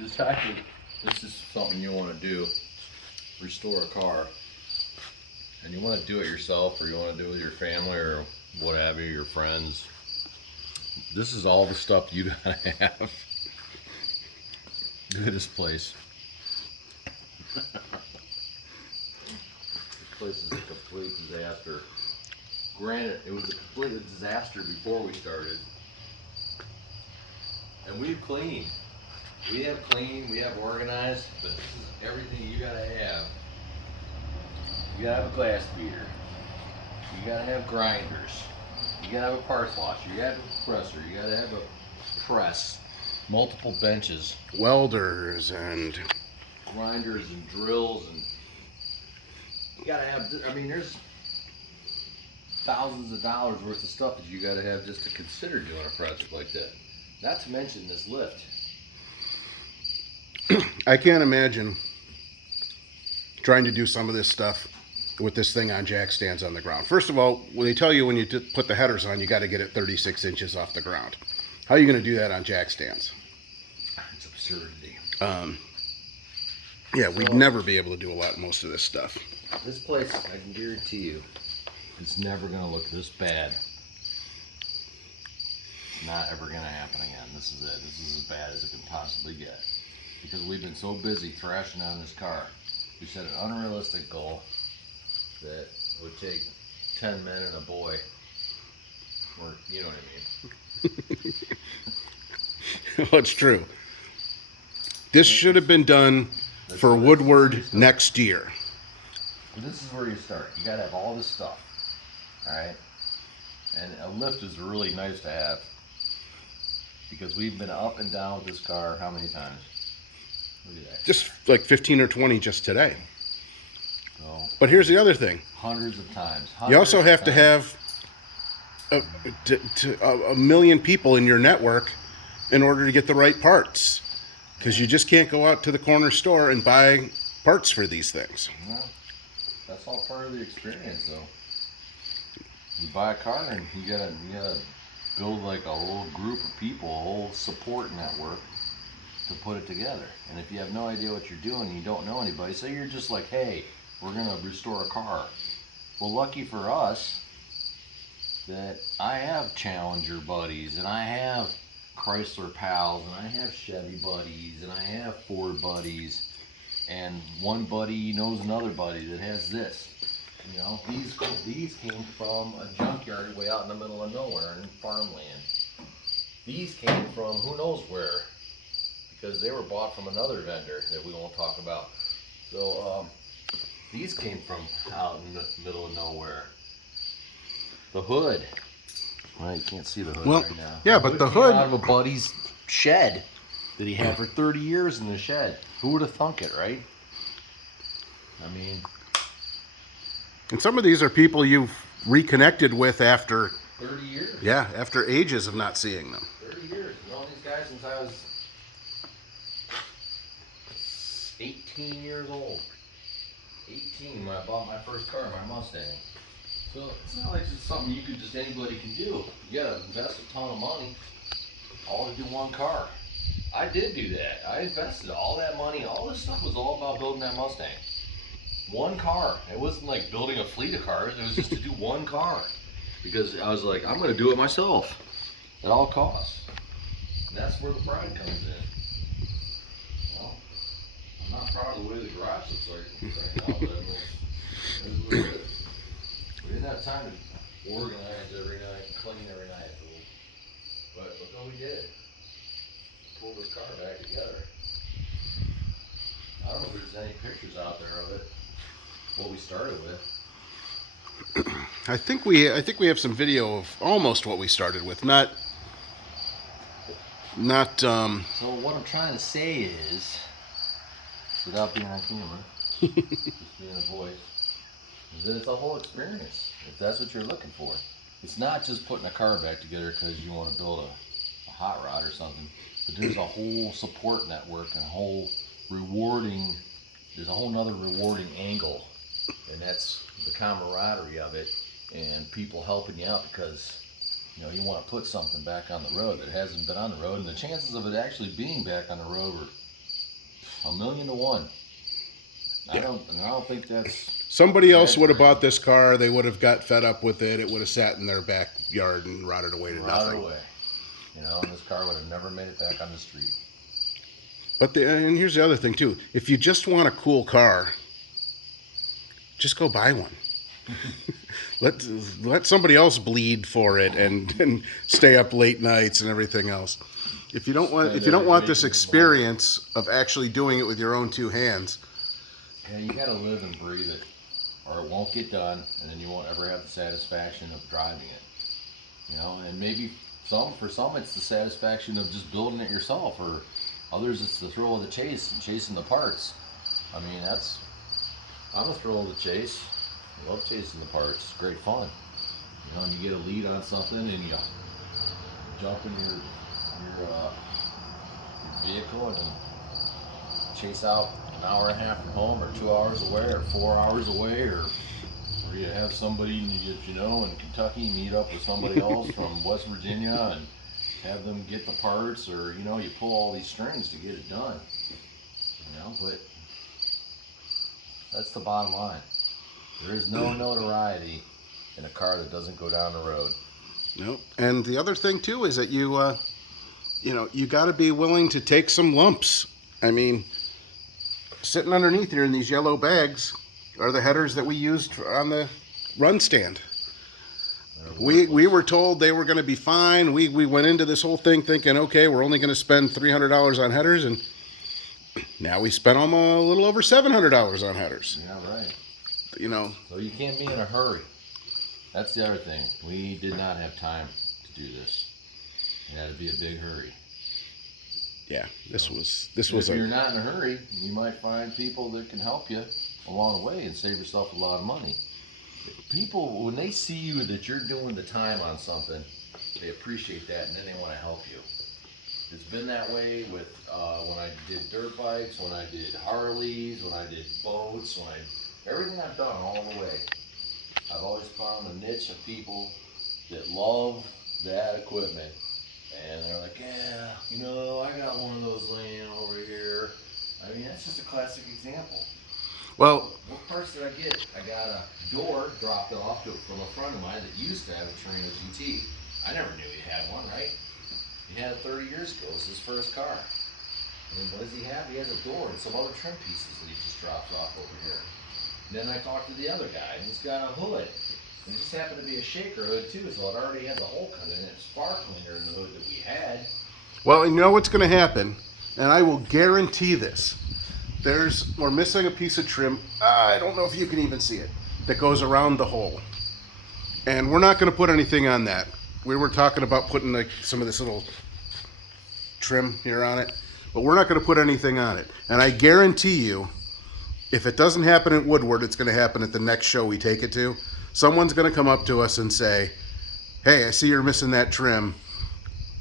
Decided this is something you want to do, restore a car, and you want to do it yourself, or you want to do it with your family or what have you, your friends. This is all the stuff you gotta have. Look at this place. This place is a complete disaster. Granted, it was a complete disaster before we started. And we've cleaned. We have cleaned, we have organized, but this is everything you gotta have. You gotta have a glass beater. You gotta have grinders. You gotta have a parts washer. You gotta have a compressor. You gotta have a press. Multiple benches. Welders and Grinders and drills, and you gotta have, I mean, there's thousands of dollars worth of stuff that you gotta have just to consider doing a project like that. Not to mention this lift. I can't imagine trying to do some of this stuff with this thing on jack stands on the ground. First of all, when they tell you when you put the headers on, you got to get it 36 inches off the ground. How are you going to do that on jack stands? It's absurdity. Yeah, we'd never be able to do most of this stuff. This place, I can guarantee you, it's never going to look this bad. It's not ever going to happen again. This is it. This is as bad as it can possibly get. Because we've been so busy thrashing on this car. We set an unrealistic goal that would take 10 men and a boy. Or, you know what I mean. Well, it's true. This should have been done for Woodward next year. But this is where you start. You gotta have all this stuff. Alright? And a lift is really nice to have. Because we've been up and down with this car how many times? Look at that. Just like 15 or 20 just today. So, but here's the other thing. Hundreds of times. You also have to have a million people in your network in order to get the right parts. Because you just can't go out to the corner store and buy parts for these things. Well, that's all part of the experience, though. You buy a car and you gotta build like a whole group of people, a whole support network to put it together. And if you have no idea what you're doing and you don't know anybody, so you're just like, hey, we're gonna restore a car. Well, lucky for us that I have Challenger buddies, and I have Chrysler pals, and I have Chevy buddies, and I have Ford buddies, and one buddy knows another buddy that has this. You know, these came from a junkyard way out in the middle of nowhere in farmland. These came from who knows where, because they were bought from another vendor that we won't talk about. So these came from out in the middle of nowhere. The hood. Well, you can't see the hood right now. Yeah, but the hood out of a buddy's shed that he had for 30 years in the shed. Who would have thunk it, right? I mean, and some of these are people you've reconnected with after 30 years. Yeah, after ages of not seeing them. 30 years. I've known these guys since I was 18 years old. 18 when I bought my first car, my Mustang. So it's not like it's something anybody can do. You gotta invest a ton of money all to do one car. I did do that. I invested all that money. All this stuff was all about building that Mustang. One car. It wasn't like building a fleet of cars. It was just to do one car. Because I was like, I'm gonna do it myself at all costs. And that's where the pride comes in. Well, I'm not proud of the way the garage looks like right now, but it was what it is. We didn't have time to organize every night and clean every night. But look what we did. Pull this car back together. I don't know if there's any pictures out there of it. What we started with. I think we have some video of almost what we started with. Not. So what I'm trying to say is, without being on camera, just being a voice, is that it's a whole experience. If that's what you're looking for, it's not just putting a car back together because you want to build a hot rod or something. But there's a whole support network and a whole rewarding. There's a whole nother rewarding angle, and that's the camaraderie of it and people helping you out, because You know, you want to put something back on the road that hasn't been on the road, and the chances of it actually being back on the road are 1,000,000 to 1. I don't think that's Somebody else would have bought this car. They would have got fed up with it. It would have sat in their backyard and rotted away to nothing. away. You know, and this car would have never made it back on the street. But and here's the other thing too. If you just want a cool car, just go buy one. let somebody else bleed for it and stay up late nights and everything else. If you don't want this experience of actually doing it with your own two hands, yeah, you got to live and breathe it, or it won't get done, and then you won't ever have the satisfaction of driving it. You know, and maybe for some it's the satisfaction of just building it yourself, or others it's the thrill of the chase and chasing the parts. I mean, I'm a thrill of the chase. I love chasing the parts. It's great fun. You know, and you get a lead on something and you jump in your vehicle and chase out an hour and a half from home, or 2 hours away, or 4 hours away, or you have somebody in Kentucky meet up with somebody else from West Virginia and have them get the parts, or you pull all these strings to get it done. But that's the bottom line. There is no notoriety in a car that doesn't go down the road. No. And the other thing too is that you got to be willing to take some lumps. I mean, sitting underneath here in these yellow bags are the headers that we used on the run stand. We were told they were going to be fine. We went into this whole thing thinking, okay, we're only going to spend $300 on headers, and now we spent almost a little over $700 on headers. Yeah, right. So you can't be in a hurry. That's the other thing. We did not have time to do this. It had to be a big hurry. Yeah, this was. If you're not in a hurry, you might find people that can help you along the way and save yourself a lot of money. People, when they see you that you're doing the time on something, they appreciate that, and then they want to help you. It's been that way with when I did dirt bikes, when I did Harleys, when I did boats, everything I've done all the way. I've always found a niche of people that love that equipment, and they're like, yeah, I got one of those laying over here. I mean, that's just a classic example. Well, what parts did I get? I got a door dropped off from a friend of mine that used to have a Torino GT. I never knew he had one, right? He had it 30 years ago. It was his first car. And what does he have? He has a door and some other trim pieces that he just dropped off over here. And then I talked to the other guy, and he's got a hood. And it just happened to be a shaker hood too, so it already had the hole cut in it. It's far cleaner than the hood that we had. Well, you know what's going to happen, and I will guarantee this. We're missing a piece of trim. I don't know if you can even see it, that goes around the hole. And we're not going to put anything on that. We were talking about putting some of this little trim here on it, but we're not going to put anything on it. And I guarantee you, if it doesn't happen at Woodward, it's going to happen at the next show we take it to. Someone's going to come up to us and say, hey, I see you're missing that trim.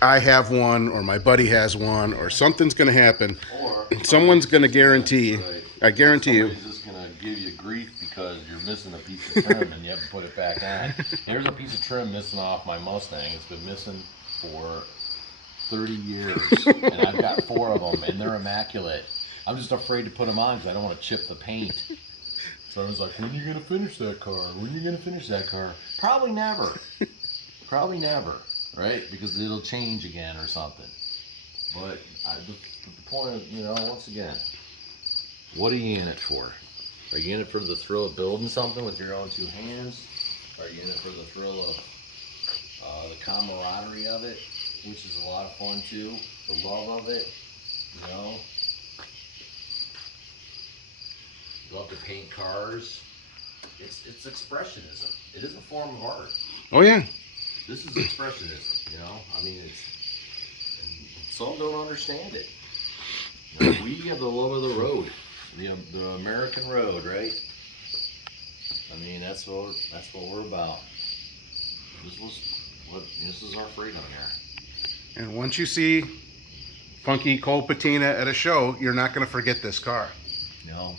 I have one, or my buddy has one, or something's going to happen. Or someone's going to guarantee, right. I guarantee you. Somebody's just going to give you grief because you're missing a piece of trim and you haven't put it back on. There's a piece of trim missing off my Mustang. It's been missing for 30 years, and I've got 4 of them, and they're immaculate. I'm just afraid to put them on because I don't want to chip the paint. So I was like, when are you going to finish that car? When are you going to finish that car? Probably never. Probably never, right? Because it'll change again or something. But the point of, once again, what are you in it for? Are you in it for the thrill of building something with your own 2 hands? Are you in it for the thrill of the camaraderie of it, which is a lot of fun too? The love of it, Love to paint cars. It's expressionism. It is a form of art. Oh yeah. This is expressionism. I mean, some don't understand it. We have the love of the road, the American road, right? I mean, that's what we're about. This is our freedom here. And once you see Funky Col Patina at a show, you're not going to forget this car. No.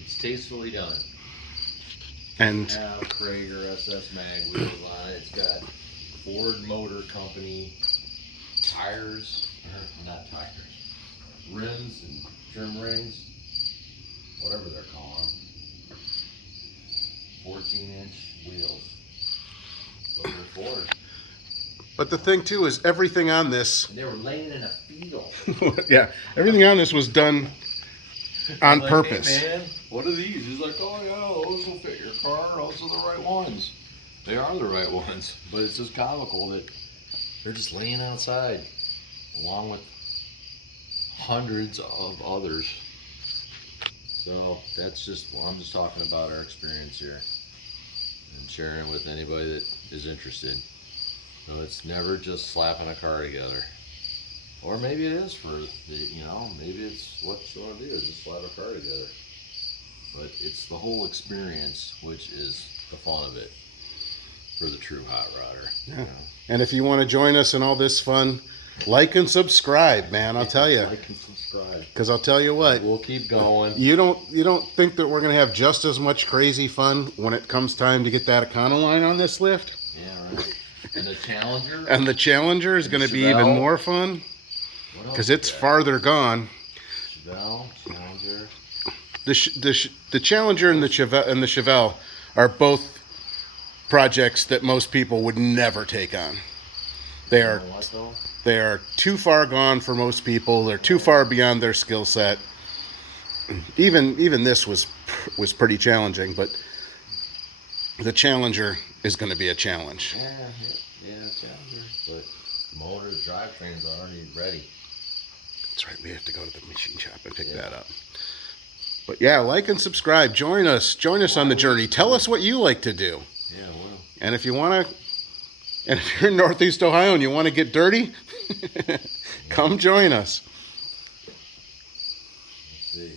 It's tastefully done. And have Krager SS mag wheels on it. It's got Ford Motor Company tires, or not tires, rims and trim rings, whatever they're calling them. 14-inch wheels. What they're for. but the thing too is everything on this, And they were laying in a field. yeah, everything on this was done on I'm like, purpose. Hey man, what are these? He's like, oh yeah, those will fit your car. Those are the right ones. They are the right ones, but it's just comical that they're just laying outside, along with hundreds of others. So that's just, I'm just talking about our experience here and sharing with anybody that is interested. So it's never just slapping a car together. Or maybe it is for the, maybe it's what you want to do is just slap a car together. But it's the whole experience, which is the fun of it for the true hot rodder. Yeah. And if you want to join us in all this fun, like and subscribe, man. I'll tell you. Like and subscribe. Because I'll tell you what. We'll keep going. You don't think that we're going to have just as much crazy fun when it comes time to get that Econoline on this lift? Yeah, right. And the Challenger. And the Challenger is going to be even more fun. Because it's farther gone. Challenger. The Challenger and the Chevelle are both projects that most people would never take on. They are too far gone for most people. They're too far beyond their skill set. Even this was pretty challenging, but the Challenger is going to be a challenge. Yeah, Challenger. But the motor, the drivetrain's already ready. That's right. We have to go to the machine shop and pick that up. But yeah, like and subscribe. Join us on the journey. Tell us what you like to do. Yeah, well. And if you want to, and if you're in Northeast Ohio and you want to get dirty, come join us. Let's see.